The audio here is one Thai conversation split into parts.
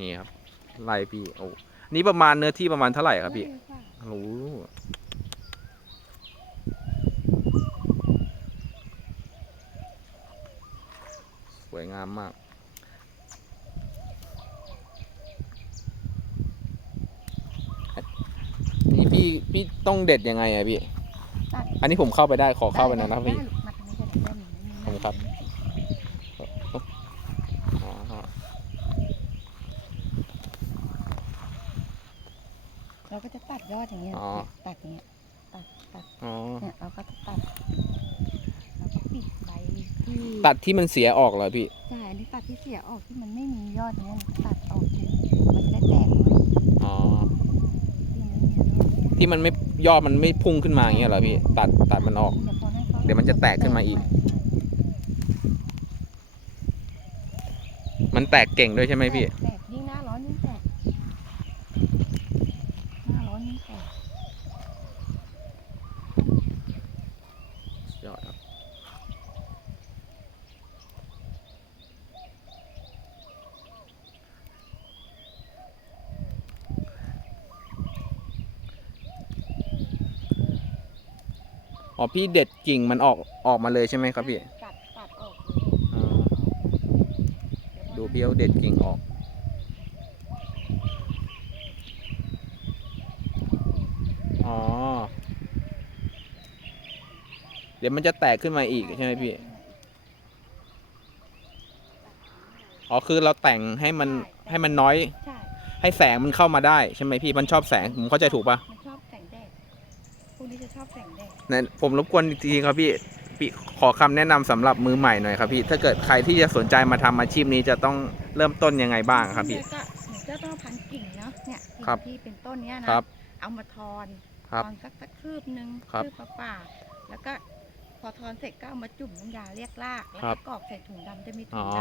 นี่ครับไล่พี่โอ้นี่ประมาณเนื้อที่ประมาณเท่าไหร่ครับพี่ได้ค่ะโอ้โหสวยงามมาก นี่พี่พี่ต้องเด็ดยังไงอะพี่ตัดอันนี้ผมเข้าไปได้ขอเข้าไปหนะนะได้พี่ ได้มาตรงนี้ก็ได้ได้มีมี ขอบคุณครับ อ๋อ เราก็จะตัดยอดอย่างเงี้ยอ๋อ ตัดอย่างเงี้ยตัดตัดอ๋อเนี่ยเราก็จะตัดเราก็ปิดใบที่ตัดที่มันเสียออกเหรอพี่ ใช่อันนี้ตัดที่เสียออกที่มันไม่มียอดเนี้ยตัดออกเลยมันจะได้แตกหน่อยอ๋อ ที่มันไม่มียอด ที่มันไม่ยอดมันไม่พุ่งขึ้นมาอย่างเงี้ยเหรอพี่ ตัดตัดมันออก เดี๋ยวพอให้ขาเดี๋ยวมันจะแตกขึ้นมาอีก มันแตกเก่งด้วยใช่ไหมพี่ แตกยิ่งหน้าร้อนยิ่งแตกหน้าร้อนยิ่งแตก ยอดครับ อ๋อพี่เด็ดกิ่งมันออกออกมาเลยใช่ไหมครับพี่ตัดตัดออกอ๋อดูพี่เอาเด็ดกิ่งออก อ๋อ เดี๋ยวมันจะแตกขึ้นมาอีกใช่ไหมพี่ อ๋อคือเราแต่งให้มันให้มันน้อย ใช่ให้แสงมันเข้ามาได้ใช่ไหมพี่ มันชอบแสง ผมเข้าใจถูกปะ ผมรบกวนอีกทีครับพี่พี่ขอคำแนะนำสำหรับมือใหม่หน่อยครับพี่ ถ้าเกิดใครที่จะสนใจมาทำอาชีพนี้จะต้องเริ่มต้นยังไงบ้างครับพี่ก็หนูจะต้องพันกิ่งเนาะเนี่ยกิ่งครับที่เป็นต้นเนี้ยนะครับเอามาทอนครับทอนสักสักคืบหนึ่งครับคืบป่าๆแล้วก็พอทอนเสร็จก็เอามาจุ่มน้ำยาเรียกรากแล้วครัก็บกรอกใส่ถุงดำจะมีถุอ๋องด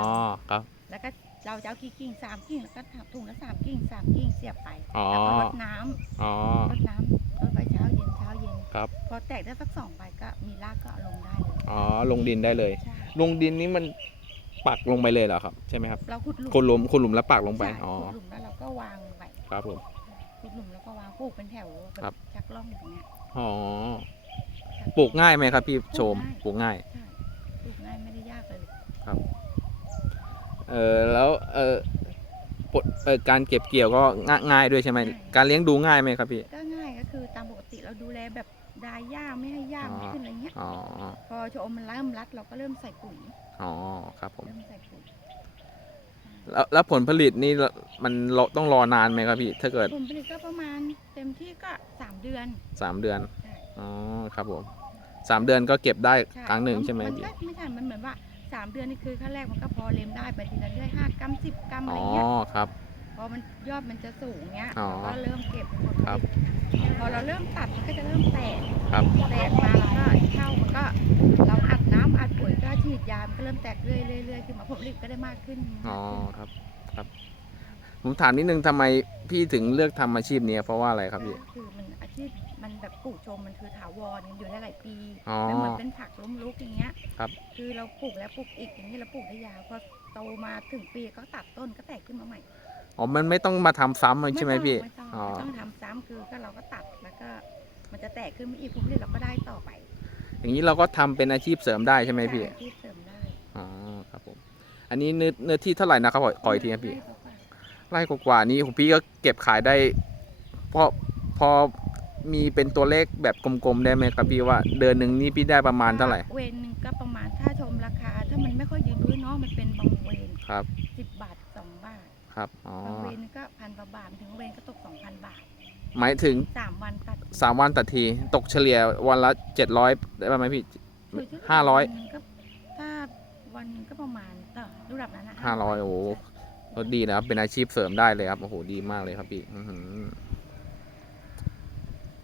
ครับำแล้วก็เราจะเอากี่กิ่งสามกิ่งแล้วก็ทำถุงละสามกิ่งสามกิ่งเสียบไปอ๋อแล้วก็รดน้ำอ๋อรดน้ำรดไว้เช้า ครับ พอแตกได้สักสองใบก็มีรากก็เอาลงได้เลยอ๋อลงดินได้เลย ใช่ลงดินนี้มันปักลงไปเลยเหรอครับ ใช่ไหมครับเราขุดหลุมคนหลุมคนหลุมแล้วปักลงไปใช่อ๋อขุดหลุมแล้วเราก็วางไปครับผม ขุดหลุมแล้วก็วางปลูกเป็นแถวแบครับบชักล่องอย่างเงี้ยอ๋อปลูกง่ายไหมครับ พี่โชมปลูกง่าย ใช่ปลูกง่ายไม่ได้ยากเลย เออแล้วเออปลดเออการเก็บเกี่ยวก็ง่าง่ายด้วยใช่ไหมง่าย การเลี้ยงดูง่ายไหมครับพี่ก็ายหญ้าไม่ให้หญ้ามันอ๋อขึ้นอะไรเงี้ย อ๋อ พอชะอมมันเริ่มรัดเราก็เริ่มใส่ปุ๋ย อ๋อ ครับผม เริ่มใส่ปุ๋ยแล้วแล้วผลผลิตนี่มันรอต้องรอนานไหมครับพี่ ถ้าเกิดผลผลิตก็ประมาณเต็มที่ก็สามเดือนสามเดือน ใช่อ๋อ ครับผมสามเดือนก็เก็บได้ใช่ครั้งหนึ่งใช่ไหมมันพี่ ก็ไม่ใช่ มันเหมือนว่าสามเดือนนี่คือขั้นแรกมันก็พอเล็มได้ไปทีละเรื่อยห้ากรัมสิบกรัมอะอ๋ไรอ เงี้ย ครับ พอมันยอดมันจะสูงเงี้ยอ๋อเราก็เริ่มเก็บผลผครับลิตพอเราเริ่มตัดมันก็จะเริ่มแตกครับ แตกมาแล้วก็เข้ามันก็ เราอัดน้ำอัดปุ๋ยก็ฉีดยามันก็เริ่มแตกเรื่อยๆเรื่อยๆขึ้นมาผลผลิตก็ได้มากขึ้นอ๋อมากขึ้นครับครับผมถามนิดนึงทำไมพี่ถึงเลือกทำอาชีพนี้เพราะว่าอะไรครับพี่ ก็คือมันอาชีพมันแบบปลูกชมมันคือถาวรมันอยู่ได้หลายปีอ๋อไม่เหมือนเป็นผักล้มลุกอย่างเงี้ยครับ คือเราปลูกแล้วปลูกอีกอย่างนี้เราปลูกได้ยาวพอโตมาถึงปีก็ตัดต้นก็แตกขึ้นมาใหม่ อ๋อมันไม่ต้องมาทำซ้ำใช่ไหมพี่ไม่ต้องอ๋อ ไม่ต้องทำซ้ำคือก็เราก็ตัดแล้วก็มันจะแตกขึ้นมาอีกผลผลิตเราก็ได้ต่อไปอย่างนี้เราก็ทำเป็นอาชีพเสริมได้ใช่ไหมพี่อาชีพเสริมได้อ๋อครับผม อันนี้เนื้อเนื้อที่เท่าไหร่นะครับขอขออีกทีครับพี่ ได้ต่อไปไร่กว่าๆนี้ผมพี่ก็เก็บขายได้พอพอมีเป็นตัวเลขแบบกลมๆได้ไหมครับพี่ว่าเดือนหนึ่งนี่พี่ได้ประมาณเท่าไหร่เวรหนึ่งก็ประมาณถ้าชมราคา ถ้ามันไม่ค่อยยืนด้วยเนาะมันเป็นบางเวรครับ สิบบาทสองบาท ครับอ๋อบางเวรนึงก็พันกว่าบาทถึงเวรก็ตกสองพันบาทหมายถึงสามวันตัดสามวันตัดที ตกเฉลี่ยวันละเจ็ดร้อยได้ไหมพี่คือถ้ห้าร้อยวันหนึ่งก็ถ้าวันหนึงก็ประมาณต่อระดับนั้นนะห้าร้อยโอ้โหก็ดีนะครับเป็นอาชีพเสริมได้เลยครับโอ้โหดีมากเลยครับพี่อื้อหือ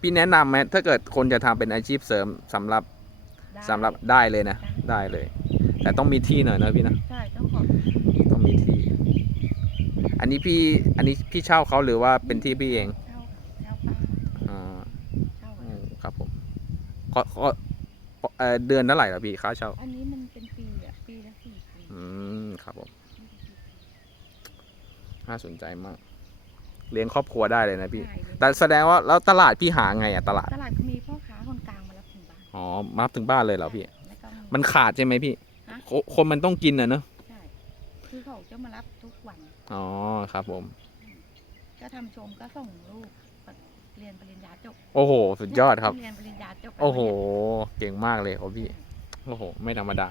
พี่แนะนำไหมถ้าเกิดคนจะทำเป็นอาชีพเสริมสำหรับได้สำหรับได้เลยนะได้เลย แต่ต้องมีที่หน่อยนะพี่นะ ใช่ต้องขอต้องมีที่ อันนี้พี่อันนี้พี่เช่าเขาหรือว่าเป็นที่พี่เองเช่าเช่าป้าอ๋อเช่าอืมครับผมขอขอเอ่อเดือนเท่าไหร่ล่ะพี่ค่าเช่า อันนี้มันเป็นปีอะปีละสี่พันอืมครับผมอน่าสนใจมาก เลี้ยงครอบครัวได้เลยนะพี่ได้เลยแต่แสดงว่าแล้วตลาดพี่หาไงอะตลาดตลาดก็มีพ่อค้าคนกลางมารับถึงบ้านอ๋อมาถึงบ้านเลยเหรอพี่ แล้วก็ มันขาดใช่ไหมพี่ฮะ โคคนมันต้องกินอะเนอะใช่คือเขาจะมารับทุก วัน อ๋อครับผม ก็ทำชมก็ส่งลูกเรียนปริญญาจบโอ้โห สุดยอดครับ เรียนปริญญาจบโอ้โหเก่งมากเลยครับพี่ โอ้โห ไม่ธรรมดา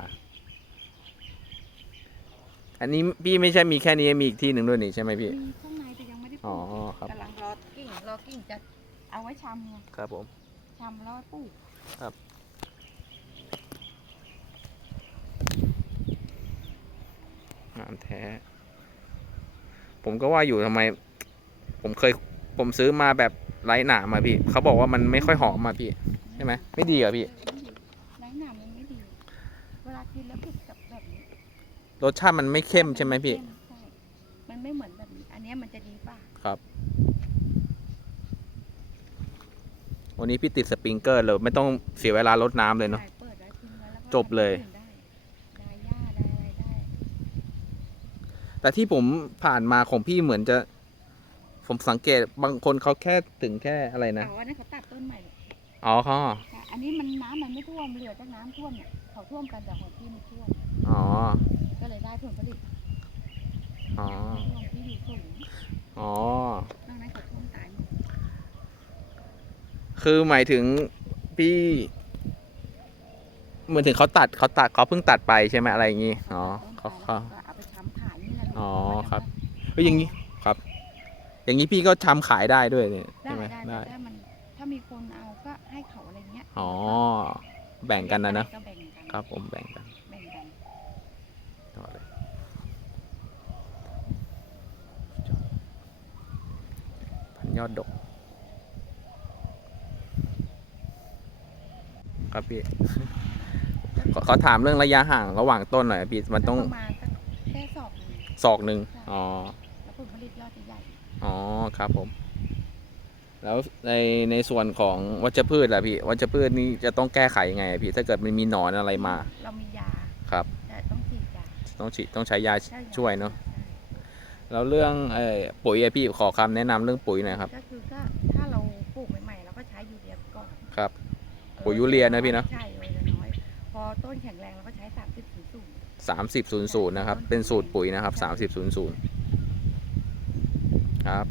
อันนี้พี่ไม่ใช่มีแค่นี้มีอีกที่หนึ่งด้วยนี่ใช่ไหมพี่ มีข้างในแต่ยังไม่ได้ปอ๋ลูอกครับ กำลังรอกิ่งรอกิ่งจะเอาไว้ชำไงครับผม ชำแล้วปลูกงามแท้ ผมก็ว่าอยู่ทำไม ผมเคยผมซื้อมาแบบไร้หนามมาพี่เขาบอกว่ามันไม่ค่อยหอมมาพี่ใช่ไหมไม่ดีเหรอพี่ไม่ดีไร้หนามมันไม่ดีเวลากินแล้วผิดกับแบบนี้รสชาติมันไม่เข้มใช่ไหมพี่เข้ใช่มันไม่เหมือนแบบนี้ อันเนี้ยมันจะดีกว่าครับวันนี้พี่ติดสปริงเกอร์เลยไม่ต้องเสียเวลารดน้ำเลยเนาะใช่เปิดไว้ทิ้งไว้แล้วก็จบเลย ได้ได้หญ้าได้อะไรได้ แต่ที่ผมผ่านมาของพี่เหมือนจะ ผมสังเกตบางคนเขาแค่ถึงแค่อะไรนะแต่ว่านี่เขาตัดต้นใหม่เลยอ๋อเขาแต่อันนี้มันน้ำมันไม่ท่วมเหลือจากน้ำท่วมเนี่ยเขาท่วมกันแต่ของพี่ไม่ท่วมอ๋อก็เลยได้ผลผลิตอ๋อท่วมที่อยู่สูงอ๋อนอกนั้นเขาท่วมตายหมดคือหมายถึงพี่เหมือนถึงเขาตัดเขาตัดเขาเพิ่งตัดไปใช่ไหมอะไรอย่างงี้อ๋อเขาเขา อ๋อครับเอ้ยอย่างนี้ครับ อย่างนี้พี่ก็ทำขายได้ด้วยเนี่ยได้ใช่ไหมได้ได้แต่ถ้ามันถ้ามีคนเอาก็ให้เขาอะไรเงี้ยอ๋อแบ่งกันนะนะก็แบ่งกันครับผมแบ่งกันแบ่งกันต่อเลยพันยอดดก ครับพี่ขอขอถามเรื่องระยะห่างระหว่างต้นหน่อยพี่มันต้องประมาณสักแค่สอบหนึ่ง ศอกหนึ่งอ๋อแล้วผลผลิตเราจะใหญ่อ๋อครับผม แล้วในในส่วนของวัชพืชล่ะพี่วัชพืชนี่จะต้องแก้ไขยังไงอะพี่ถ้าเกิดมันมีหนอนอะไรมา เรามียาครับแต่ต้องฉีดยาต้องฉีดต้องใช้ยาใช่ช่วยเนาะใช่แล้วเรื่องเออปุ๋ยอะพี่ขอคำแนะนำเรื่องปุ๋ยหน่อยครับก็คือก็ถ้าเราปลูกใหม่ๆเราก็ใช้ยูเรียไปก่อนครับปุ๋ยยูเรียนะพี่นะใช่เลยละน้อยพอต้นแข็งแรงเราก็ใช้ 3000 นะครับ เป็นสูตรปุ๋ยนะครับ 3000ครับ